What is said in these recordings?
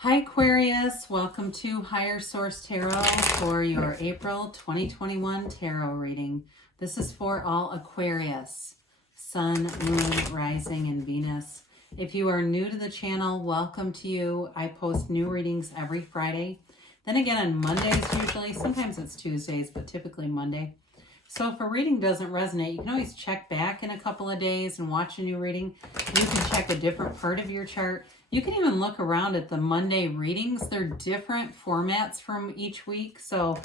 Hi Aquarius, welcome to Higher Source Tarot for your April 2021 tarot reading. This is for all Aquarius, Sun, Moon, Rising, and Venus. If you are new to the channel, welcome to you. I post new readings every Friday. Then again on Mondays usually, sometimes it's Tuesdays, but typically Monday. So if a reading doesn't resonate, you can always check back in a couple of days and watch a new reading. You can check a different part of your chart. You can even look around at the Monday readings. They're different formats from each week, so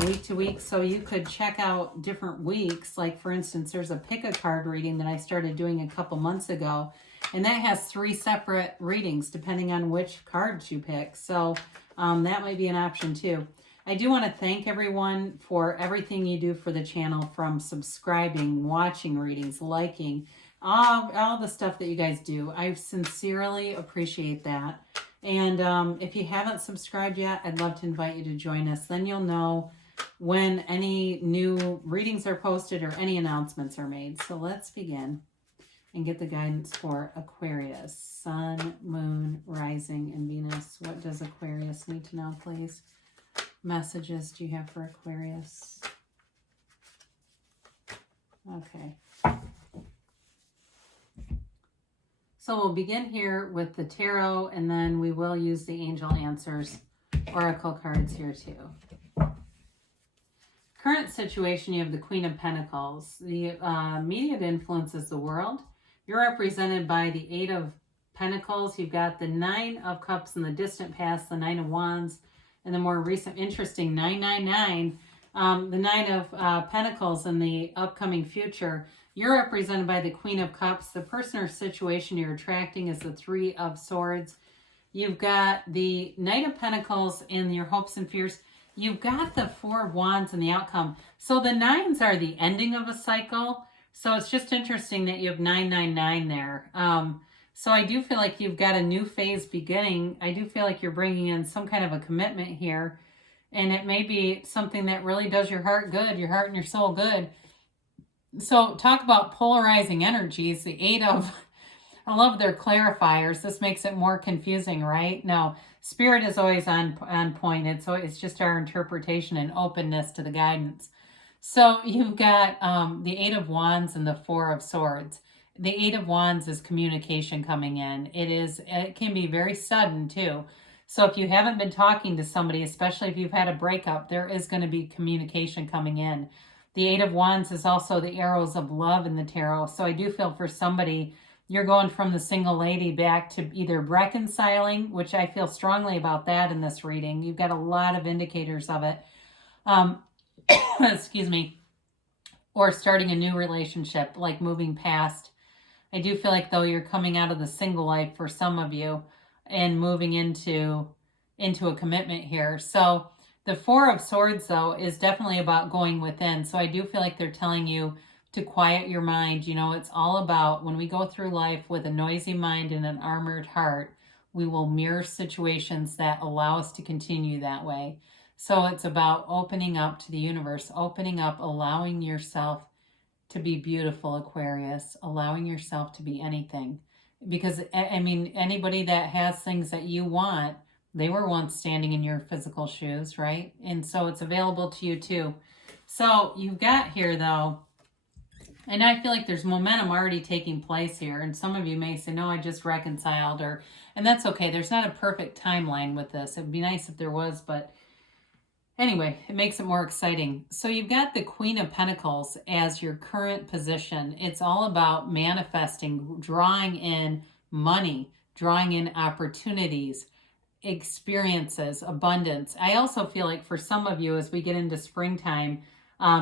week to week. So you could check out different weeks. Like for instance, there's a pick a card reading that I started doing a couple months ago, and that has 3 separate readings depending on which cards you pick. So that might be an option too. I do want to thank everyone for everything you do for the channel, from subscribing, watching readings, liking, all the stuff that you guys do. I sincerely appreciate that. And if you haven't subscribed yet, I'd love to invite you to join us. Then you'll know when any new readings are posted or any announcements are made. So let's begin and get the guidance for Aquarius, Sun, Moon, Rising, and Venus. What does Aquarius need to know, please? Messages do you have for Aquarius? Okay. So we'll begin here with the tarot, and then we will use the angel answers oracle cards here too. Current situation, you have the Queen of Pentacles. The immediate influence is the world. You're represented by the 8 of Pentacles. You've got the 9 of Cups in the distant past, the 9 of Wands, and the more recent, interesting 999, the 9 of Pentacles in the upcoming future. You're represented by the Queen of Cups. The person or situation you're attracting is the 3 of Swords. You've got the Knight of Pentacles in your hopes and fears. You've got the 4 of Wands in the outcome. So the 9s are the ending of a cycle. So it's just interesting that you have 999 there. So I do feel like you've got a new phase beginning. I do feel like you're bringing in some kind of a commitment here. And it may be something that really does your heart good, your heart and your soul good. So talk about polarizing energies. The 8 of, I love their clarifiers. This makes it more confusing, right? No, Spirit is always on point. It's just our interpretation and openness to the guidance. So you've got the 8 of Wands and the 4 of Swords. The 8 of Wands is communication coming in. It can be very sudden too. So if you haven't been talking to somebody, especially if you've had a breakup, there is going to be communication coming in. The 8 of Wands is also the arrows of love in the tarot. So I do feel for somebody, you're going from the single lady back to either reconciling, which I feel strongly about that in this reading. You've got a lot of indicators of it. Excuse me. Or starting a new relationship, like moving past. I do feel like though you're coming out of the single life for some of you and moving into a commitment here. So the 4 of Swords though is definitely about going within. So I do feel like they're telling you to quiet your mind. You know, it's all about when we go through life with a noisy mind and an armored heart, we will mirror situations that allow us to continue that way. So it's about opening up to the universe, opening up, allowing yourself to be beautiful, Aquarius, allowing yourself to be anything. Because, I mean, anybody that has things that you want, they were once standing in your physical shoes, right? And so it's available to you too. So you've got here though, and I feel like there's momentum already taking place here. And some of you may say, no, I just reconciled, and that's okay. There's not a perfect timeline with this. It'd be nice if there was, but anyway, it makes it more exciting. So you've got the Queen of Pentacles as your current position. It's all about manifesting, drawing in money, drawing in opportunities, experiences, abundance. I also feel like for some of you, as we get into springtime,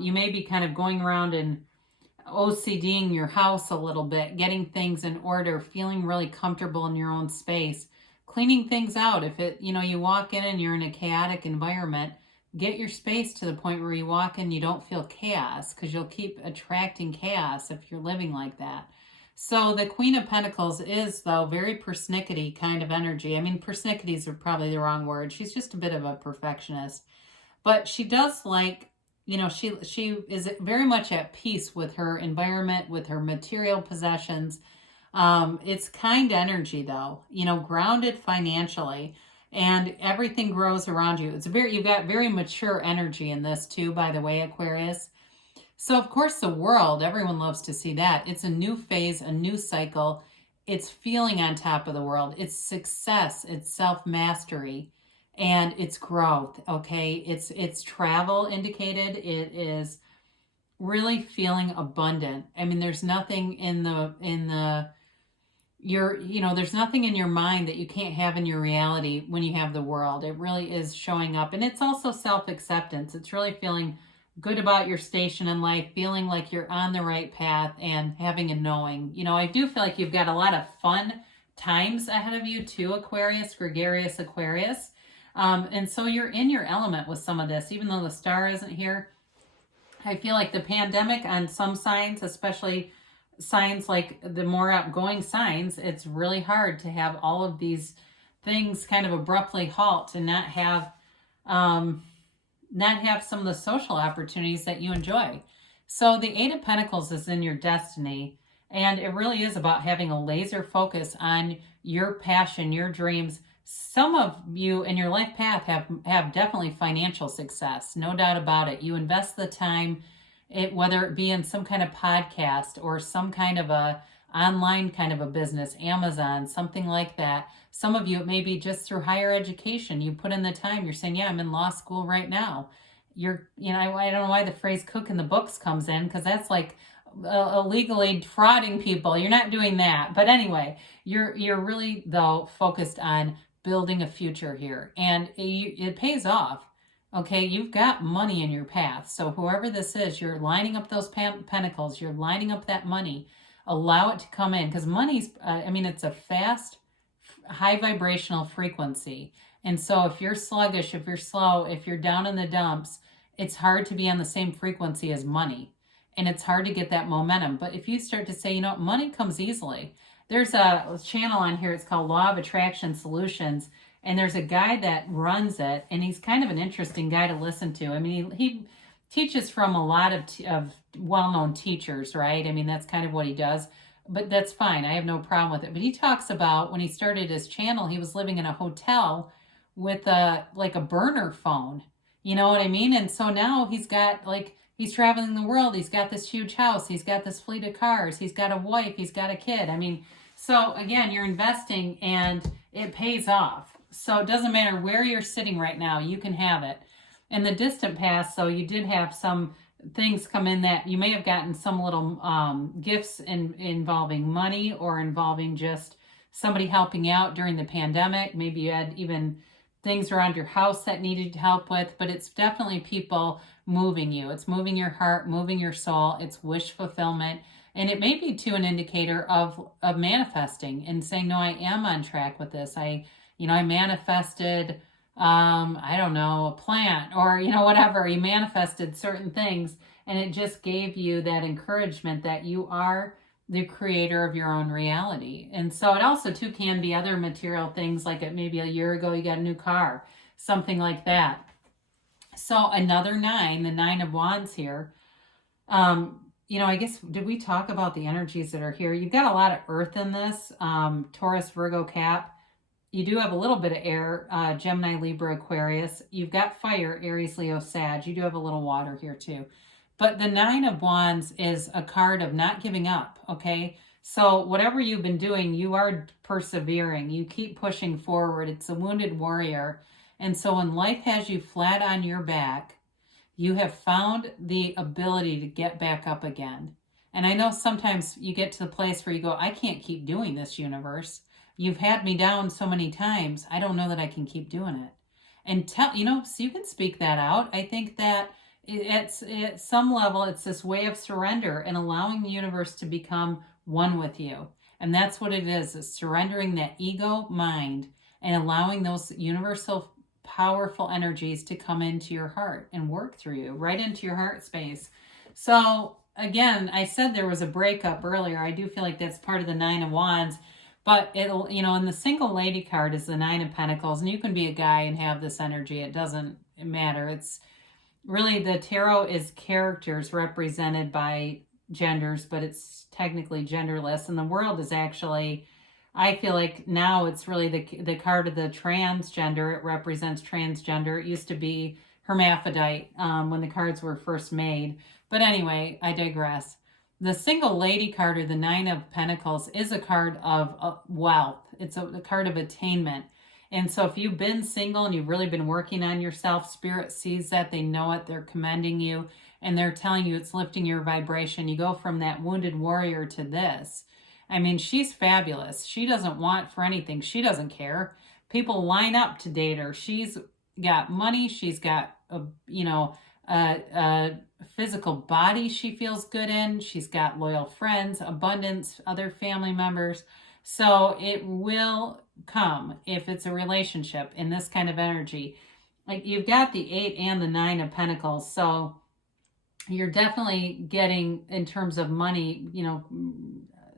you may be kind of going around and OCDing your house a little bit, getting things in order, feeling really comfortable in your own space, cleaning things out. If you walk in and you're in a chaotic environment, get your space to the point where you walk in, you don't feel chaos, because you'll keep attracting chaos if you're living like that. So the Queen of Pentacles is, though, very persnickety kind of energy. I mean, persnicketies are probably the wrong word. She's just a bit of a perfectionist. But she does like, she is very much at peace with her environment, with her material possessions. It's kind energy, though, grounded financially. and everything grows around you. You've got very mature energy in this too, by the way, Aquarius. So of course the world, everyone loves to see that. It's a new phase, a new cycle. It's feeling on top of the world. It's success, it's self-mastery, and it's growth, okay? It's travel indicated. It is really feeling abundant. I mean, there's nothing there's nothing in your mind that you can't have in your reality when you have the world. It really is showing up. And it's also self-acceptance. It's really feeling good about your station in life, feeling like you're on the right path, and having a knowing. I do feel like you've got a lot of fun times ahead of you too, Aquarius, gregarious Aquarius. And so you're in your element with some of this, even though the star isn't here. I feel like the pandemic on some signs, especially signs like the more outgoing signs, it's really hard to have all of these things kind of abruptly halt and not have some of the social opportunities that you enjoy. So the Eight of Pentacles is in your destiny, and it really is about having a laser focus on your passion, your dreams. Some of you in your life path have definitely financial success, no doubt about it. You invest the time, whether it be in some kind of podcast or some kind of a online kind of a business, Amazon, something like that. Some of you, it may be just through higher education. You put in the time. You're saying, yeah, I'm in law school right now. I don't know why the phrase cook in the books comes in, because that's like illegally frauding people. You're not doing that. But anyway, you're really, though, focused on building a future here. And it pays off. Okay, you've got money in your path. So whoever this is, you're lining up those pentacles. You're lining up that money. Allow it to come in, because money's, it's a fast, high vibrational frequency. And so if you're sluggish, if you're slow, if you're down in the dumps, it's hard to be on the same frequency as money. And it's hard to get that momentum. But if you start to say, money comes easily. There's a channel on here, it's called Law of Attraction Solutions. And there's a guy that runs it, and he's kind of an interesting guy to listen to. I mean, he teaches from a lot of well-known teachers, right? I mean, that's kind of what he does, but that's fine. I have no problem with it. But he talks about when he started his channel, he was living in a hotel with a burner phone. You know what I mean? And so now he's traveling the world. He's got this huge house. He's got this fleet of cars. He's got a wife. He's got a kid. I mean, so again, you're investing and it pays off. So it doesn't matter where you're sitting right now, you can have it. In the distant past, so you did have some things come in that you may have gotten some little gifts involving money, or involving just somebody helping out during the pandemic. Maybe you had even things around your house that needed help with, but it's definitely people moving you. It's moving your heart, moving your soul. It's wish fulfillment. And it may be too an indicator of manifesting and saying, no, I am on track with this. I manifested, a plant, or, whatever. You manifested certain things, and it just gave you that encouragement that you are the creator of your own reality. And so it also too can be other material things, like maybe a year ago you got a new car, something like that. So another 9, the 9 of Wands here. I guess, did we talk about the energies that are here? You've got a lot of earth in this, Taurus, Virgo, Cap. You do have a little bit of air, Gemini, Libra, Aquarius. You've got fire, Aries, Leo, Sag. You do have a little water here too. But the 9 of Wands is a card of not giving up, okay? So whatever you've been doing, you are persevering. You keep pushing forward. It's a wounded warrior. And so when life has you flat on your back, you have found the ability to get back up again. And I know sometimes you get to the place where you go, I can't keep doing this, universe. You've had me down so many times. I don't know that I can keep doing it. And so you can speak that out. I think that at some level, it's this way of surrender and allowing the universe to become one with you. And that's what it is. It's surrendering that ego mind and allowing those universal powerful energies to come into your heart and work through you, right into your heart space. So again, I said there was a breakup earlier. I do feel like that's part of the 9 of Wands. But it'll, and the single lady card is the 9 of Pentacles, and you can be a guy and have this energy. It doesn't matter. It's really, the tarot is characters represented by genders, but it's technically genderless. And the world is actually I feel like now it's really the card of the transgender. It represents transgender. It used to be hermaphrodite when the cards were first made. But anyway, I digress. The single lady card, or the Nine of Pentacles, is a card of wealth. It's a card of attainment. And so if you've been single and you've really been working on yourself, Spirit sees that. They know it. They're commending you. And they're telling you it's lifting your vibration. You go from that wounded warrior to this. I mean, she's fabulous. She doesn't want for anything. She doesn't care. People line up to date her. She's got money. She's got a physical body she feels good in. She's got loyal friends, abundance, other family members. So it will come if it's a relationship in this kind of energy. Like, you've got the 8 and the 9 of Pentacles. So you're definitely getting, in terms of money,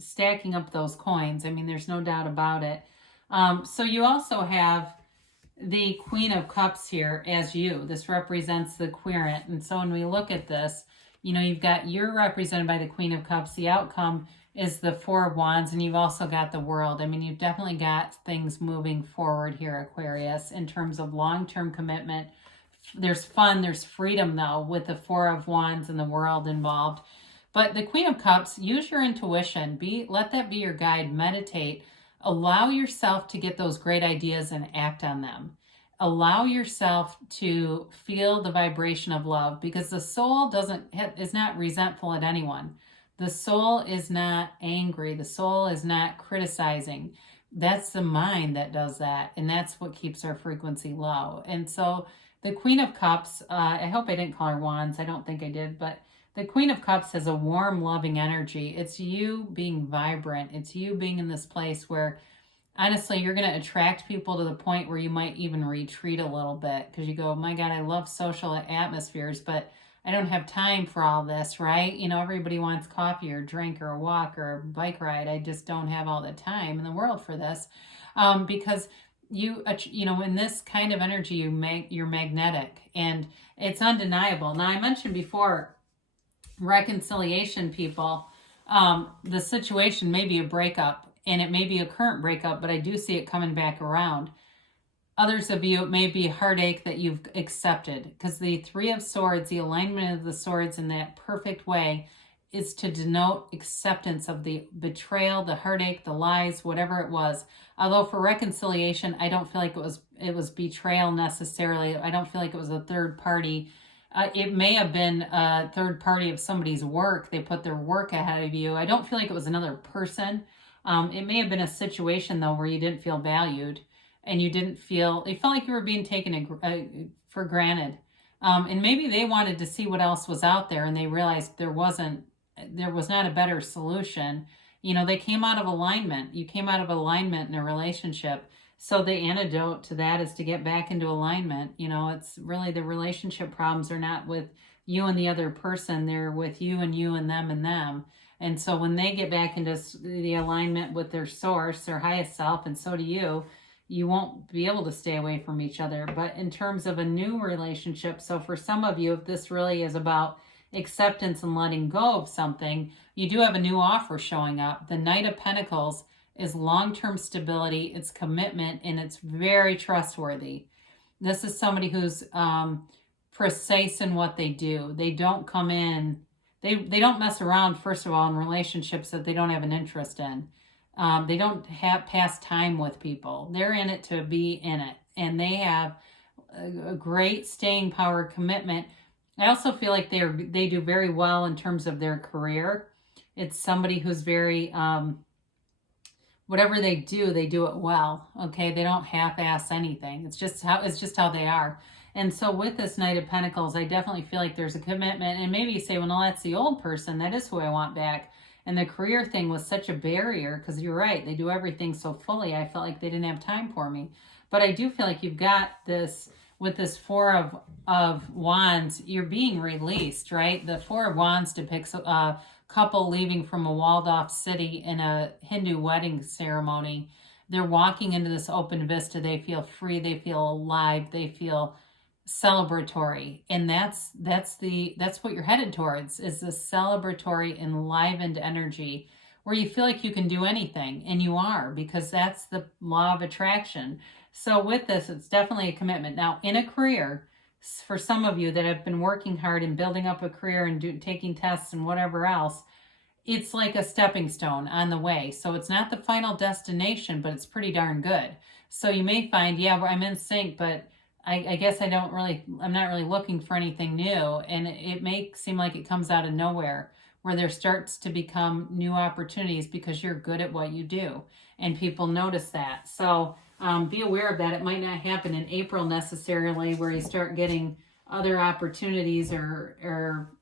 stacking up those coins. I mean, there's no doubt about it. So you also have the Queen of Cups here as you. This represents the querent. And so when we look at this, you're represented by the Queen of Cups. The outcome is the Four of Wands, and you've also got the World. I mean, you've definitely got things moving forward here, Aquarius, in terms of long-term commitment. There's fun, there's freedom, though, with the Four of Wands and the World involved. But the Queen of Cups, use your intuition. Let that be your guide. Meditate. Allow yourself to get those great ideas and act on them. Allow yourself to feel the vibration of love, because the soul is not resentful at anyone. The soul is not angry. The soul is not criticizing. That's the mind that does that, and that's what keeps our frequency low. And so the Queen of Cups, I hope I didn't call her Wands. I don't think I did, but the Queen of Cups has a warm, loving energy. It's you being vibrant. It's you being in this place where, honestly, you're going to attract people to the point where you might even retreat a little bit, because you go, oh my God, I love social atmospheres, but I don't have time for all this, right? Everybody wants coffee or drink or a walk or a bike ride. I just don't have all the time in the world for this, because in this kind of energy, you're magnetic, and it's undeniable. Now, I mentioned before, reconciliation people, the situation may be a breakup, and it may be a current breakup, but I do see it coming back around. Others of you, it may be heartache that you've accepted, because the Three of Swords, the alignment of the swords in that perfect way, is to denote acceptance of the betrayal, the heartache, the lies, whatever it was. Although for reconciliation, I don't feel like it was betrayal necessarily. I don't feel like it was a third party. It may have been a third party of somebody's work. They put their work ahead of you. I don't feel like it was another person. It may have been a situation, though, where you didn't feel valued, and you felt like you were being taken for granted. And maybe they wanted to see what else was out there, and they realized there was not a better solution. They came out of alignment. You came out of alignment in a relationship. So the antidote to that is to get back into alignment. It's really, the relationship problems are not with you and the other person. They're with you and them and them. And so when they get back into the alignment with their source, their highest self, and so do you, you won't be able to stay away from each other. But in terms of a new relationship, so for some of you, if this really is about acceptance and letting go of something, you do have a new offer showing up. The Knight of Pentacles is long-term stability, it's commitment, and it's very trustworthy. This is somebody who's precise in what they do. They don't come in, they don't mess around, first of all, in relationships that they don't have an interest in. They don't pass time with people. They're in it to be in it. And they have a great staying power, commitment. I also feel like they do very well in terms of their career. It's somebody who's very, whatever they do it well. Okay, they don't half-ass anything. It's just how they are. And so with this Knight of Pentacles, I definitely feel like there's a commitment. And maybe you say, well, no, that's the old person. That is who I want back. And the career thing was such a barrier, because you're right, they do everything so fully. I felt like they didn't have time for me. But I do feel like you've got this, with this Four of Wands, you're being released, right? The Four of Wands depicts a couple leaving from a walled-off city in a Hindu wedding ceremony. They're walking into this open vista. They feel free. They feel alive. They feel celebratory, and that's what you're headed towards, is this celebratory, enlivened energy where you feel like you can do anything, and you are, because that's the law of attraction. So with this, it's definitely a commitment. Now, in a career, for some of you that have been working hard and building up a career and taking tests and whatever else, it's like a stepping stone on the way. So it's not the final destination, but it's pretty darn good. So you may find, yeah, I'm in sync, but I guess I'm not really looking for anything new. And it may seem like it comes out of nowhere, where there starts to become new opportunities because you're good at what you do. And people notice that. So be aware of that. It might not happen in April necessarily, where you start getting other opportunities or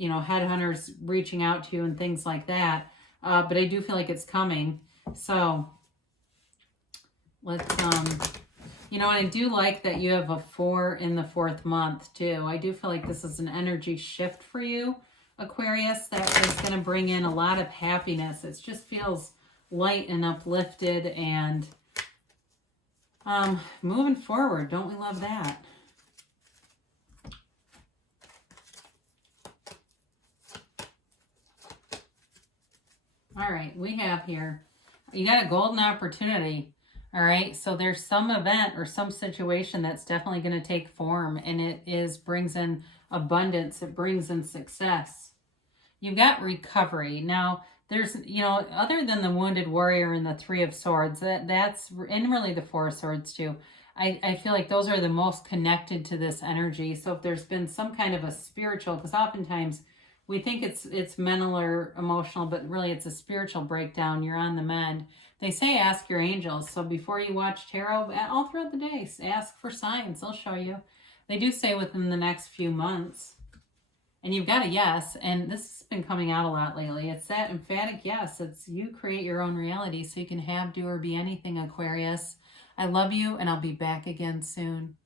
headhunters reaching out to you and things like that. But I do feel like it's coming. So let's, and I do like that you have a 4 in the 4th month too. I do feel like this is an energy shift for you, Aquarius, that is going to bring in a lot of happiness. It just feels light and uplifted and moving forward. Don't we love that? All right, we have here, you got a golden opportunity. All right, so there's some event or some situation that's definitely going to take form, and it brings in abundance. It brings in success. You've got recovery. Now, there's, other than the Wounded Warrior and the 3 of Swords, that's, and really the 4 of Swords too, I feel like those are the most connected to this energy. So if there's been some kind of a spiritual, because oftentimes we think it's mental or emotional, but really it's a spiritual breakdown. You're on the mend. They say ask your angels. So before you watch tarot, all throughout the day, ask for signs. They'll show you. They do say within the next few months. And you've got a yes. And this has been coming out a lot lately. It's that emphatic yes. It's you create your own reality so you can have, do, or be anything, Aquarius. I love you, and I'll be back again soon.